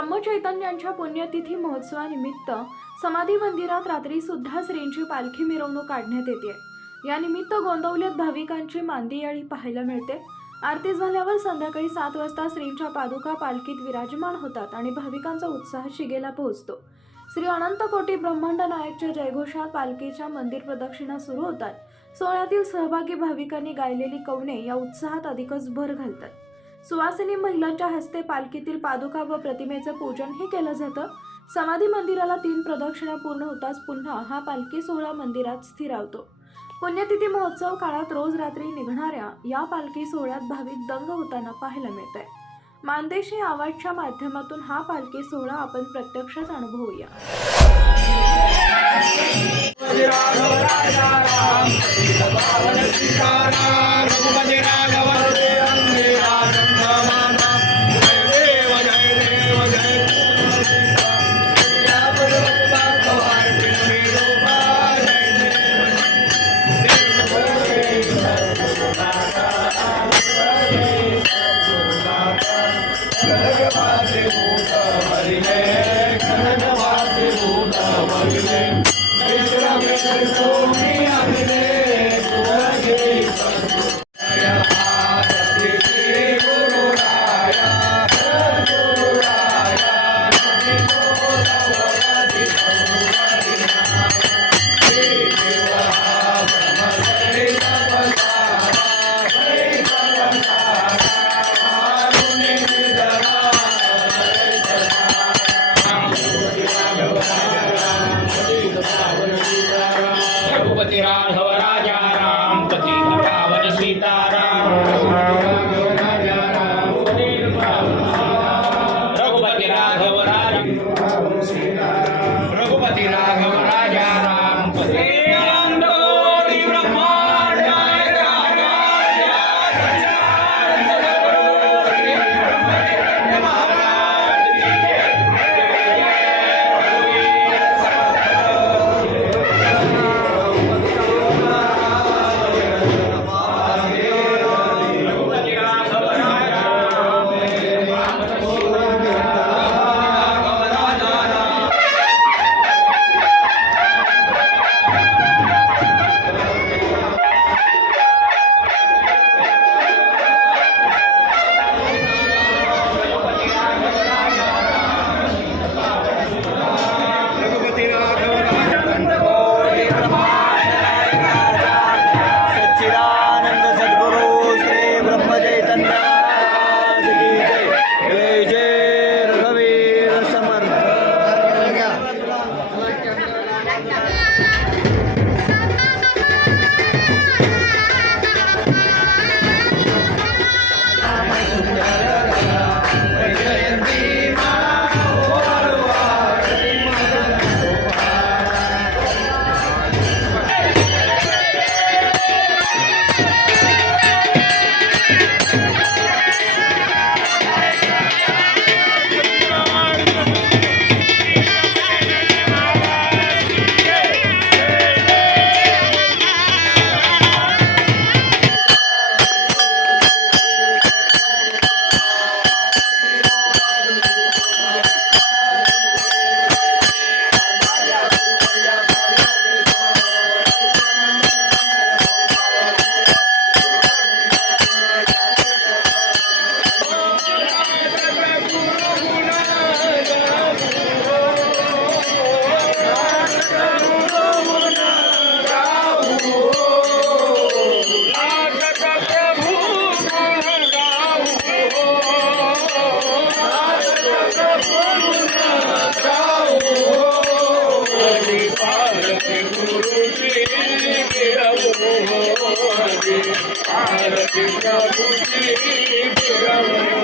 ब्रह्मचैतन्यांच्या पुण्यतिथी महोत्सवानिमित्त समाधी मंदिरात रात्री सुद्धा श्रींची पालखी मिरवणूक काढण्यात येते या निमित्त गोंदवलेत भाविकांची मांदियाळी पाहायला मिळते. आरती झाल्यावर संध्याकाळी सात वाजता श्रींच्या पादुका पालखीत विराजमान होतात आणि भाविकांचा उत्साह शिगेला पोहोचतो. श्री अनंत कोटी ब्रह्मांड नायकच्या जयघोषात पालखीच्या मंदिर प्रदक्षिणा सुरू होतात. सोहळ्यातील सहभागी भाविकांनी गायलेली कवणे या उत्साहात अधिकच भर घालतात. सुवासिनी महिलांच्या हस्ते पालखीतील पादुका व प्रतिमेचं पूजनही केलं जातं. समाधी मंदिराला तीन प्रदक्षिणा पूर्ण होताच पुन्हा हा पालखी सोहळा मंदिरात स्थिरावतो. पुण्यतिथी महोत्सव काळात रोज रात्री निघणाऱ्या या पालखी सोहळ्यात भाविक दंग होताना पाहायला मिळतंय. मानदेशी आवाजच्या माध्यमातून हा पालखी सोहळा आपण प्रत्यक्षच अनुभवूया.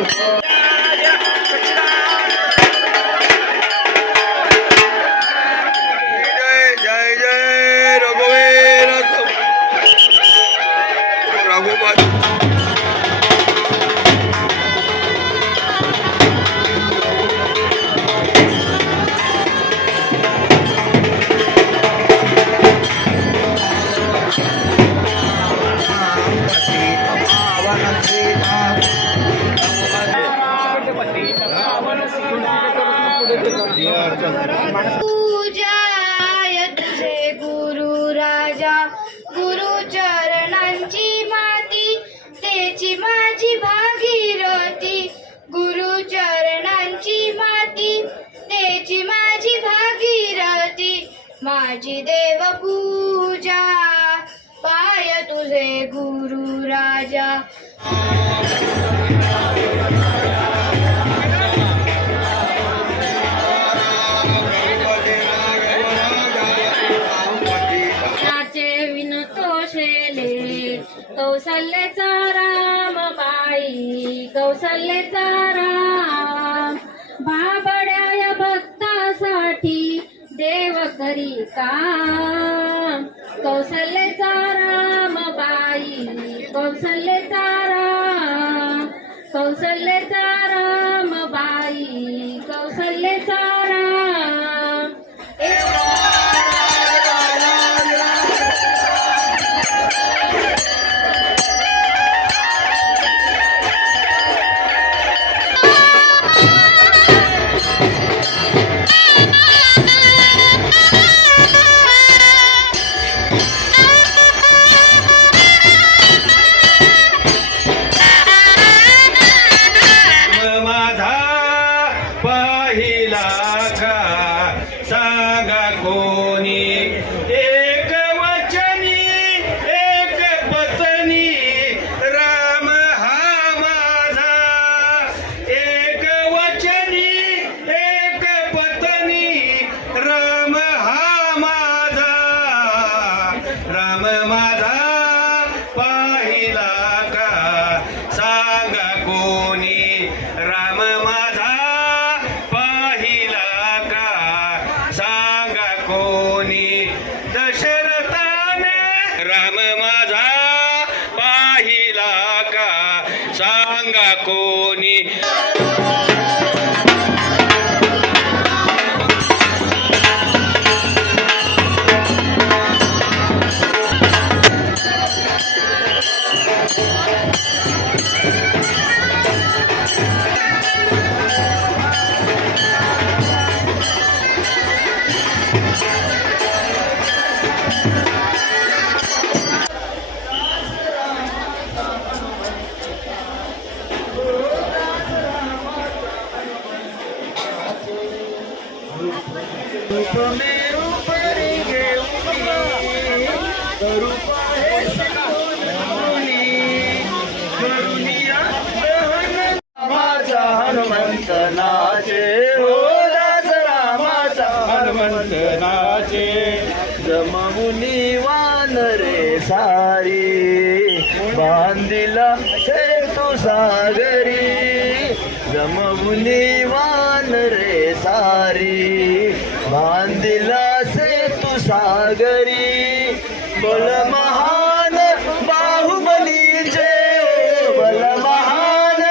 जय राजा नाचे विनतोषेले कौशल्याचा राम बाई कौशल्याचा राम. बाबड्या या भक्तासाठी देव करी काम. कौशल्याचा राम कौशल्य कौशल्याचा राम कौशल्याचा राम बाई कौशल्याचा राम नाचे. हो दास रामाचा हनुमंत नाचे. जममुनी वानरे सारी. बांधिला सेतू सागरी. जममुनी वानरे सारी. बांधिला सेतू सागरी बोल महान बाहुबली जय हो, बल महान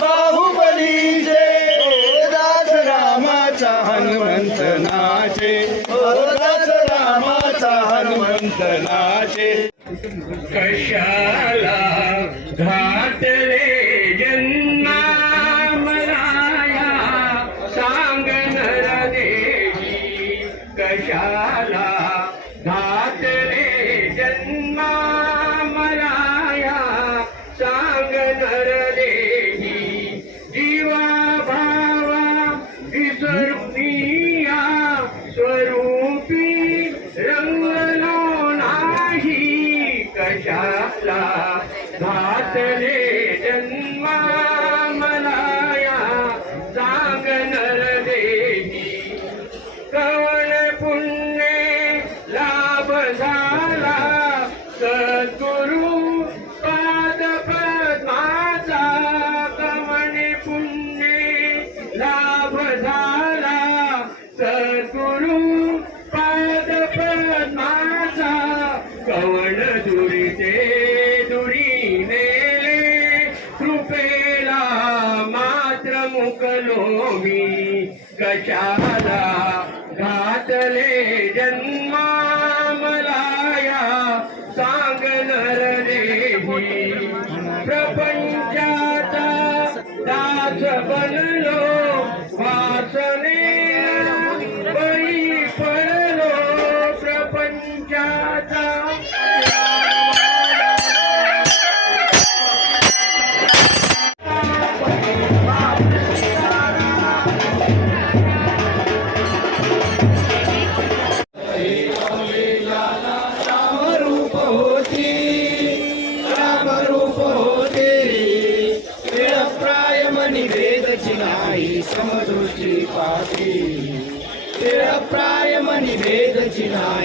बाहुबली जय हो, दास रामाचा हनुमंत नाचे हो दास रामाचा हनुमंत नाचे. कशाला घातले घातले जन्मा मलाया सांग नर देवी कवळ पुण्य लाभ झाला सद्गुरु कशाला घातले जन्मा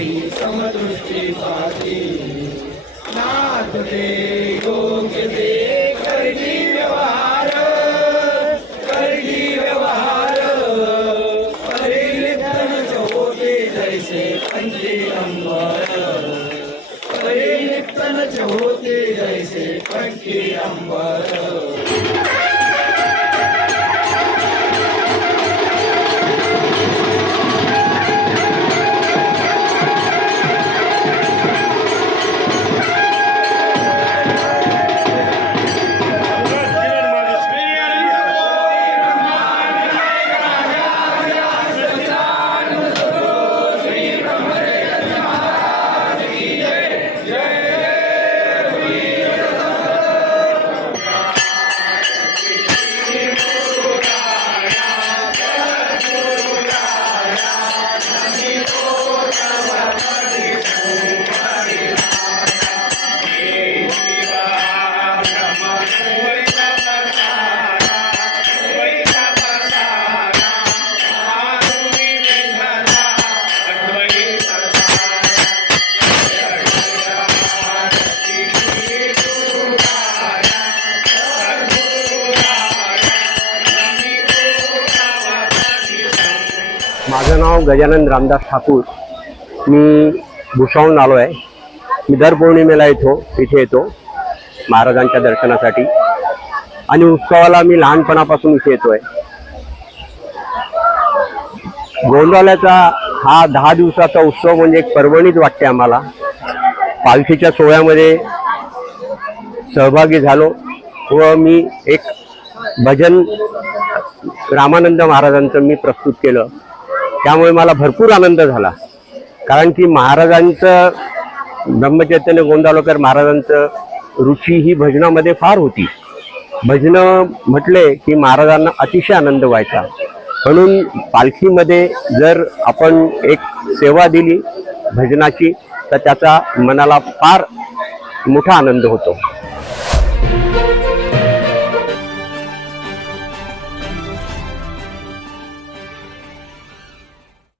नाही समदृष्टी पासी नाथ दे नाव गजानन रामदास ठाकूर. मी भुसावळून आलो आहे. मी दर पौर्णिमेला येतो इथे येतो महाराजांच्या दर्शनासाठी. आणि उत्सवाला मी लहानपणापासून इथे येतोय. गोंदवाल्याचा हा दहा दिवसाचा उत्सव म्हणजे एक पर्वणीच वाटते आम्हाला. पालखीच्या सोहळ्यामध्ये सहभागी झालो व मी एक भजन रामानंद महाराजांचं मी प्रस्तुत केलं. त्यामुळे मला भरपूर आनंद झाला. कारण की महाराजांचं ब्रह्मचैतन्य गोंदालोकर महाराजांचं रुची ही भजनामध्ये फार होती. भजनं म्हटले की महाराजांना अतिशय आनंद व्हायचा. म्हणून पालखीमध्ये जर आपण एक सेवा दिली भजनाची तर त्याचा मनाला फार मोठा आनंद होतो.